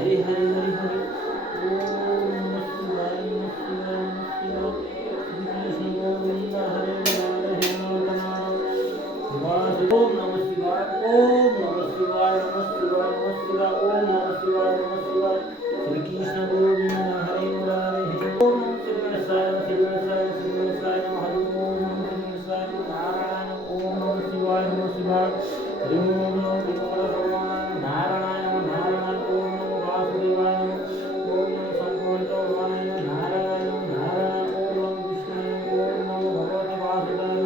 हरि हरि हरि हरि ओम नमः शिवाय नमः शिवाय नमः शिवाय श्री कृष्ण गोविंद हरे हरे वासुदेव ओम नमः शिवाय ओम नमः शिवाय नमः शिवाय नमः शिवाय ओम नमः शिवाय नमः शिवाय श्री कृष्ण गोविंद हरे हरे ओम शिवाय शिवाय शिवाय नमः हरि ओम शिवाय नारायण ओम नमः शिवाय हरि ओम नमः नारायण नारायण ओम नमो वासुदेवाय ओम नमः संपूर्णतोवाय नारायण नारायण ओम नमः विष्णुवे ओम नमो भगवते वासुदेवाय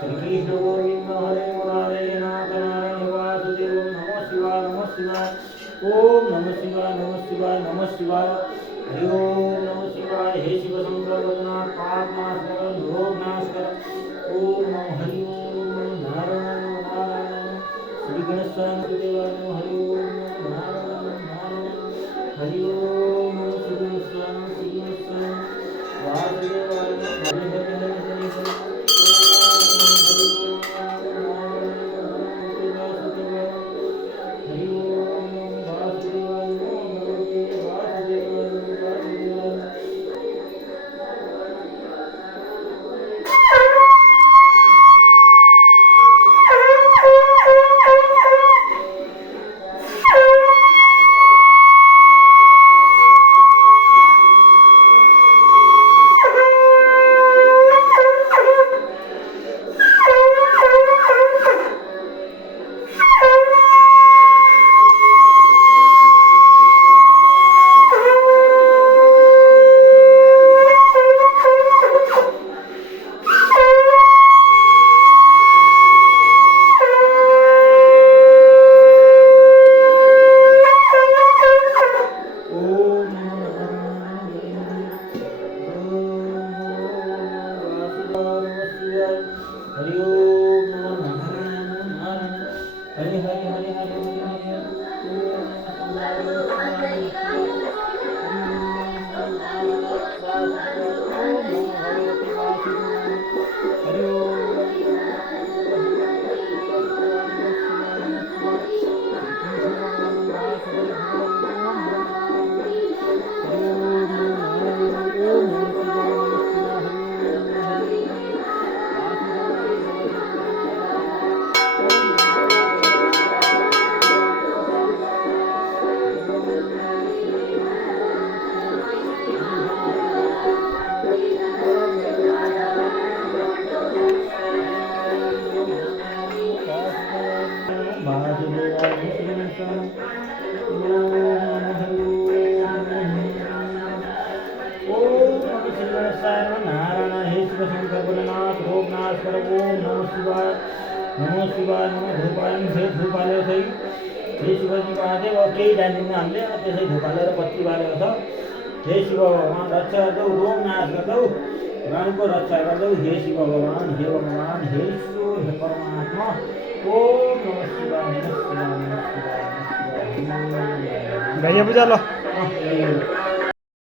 श्री कृष्ण गोविंद हरे मुरारे नाथ नारायण वासुदेव नमः शिवाय ओम नमः शिवाय नमः शिवाय हरि ओम नमः शिवाय हे शिव शंकर भजनाथ पाप नाश कर रोग नाश कर ओम नमः हरि ओम नारायण नारायण श्री गणेश देवाय हरि ओम नारायण नारायण हरि ओम श्री गणेश वासुदेवाय हरि हरि हरि हरि नारायण हे शिव शंकर भोलेनाथ रोग नाश कर ओम नमः शिवाय नमः धूपाय हे धूपाले सही हे शिवजी महादेव केही जान्दिनँ हामीले त्यसै धूपालेर बत्ती बालेको छ हे शिव भगवान रक्षा गर्दौ रोग नाश गर्दौ प्राणको रक्षा गर्दौ हे शिव भगवान हे ईश्वर हे परमात्मा ओम नमः शिवाय भैया बुझा लो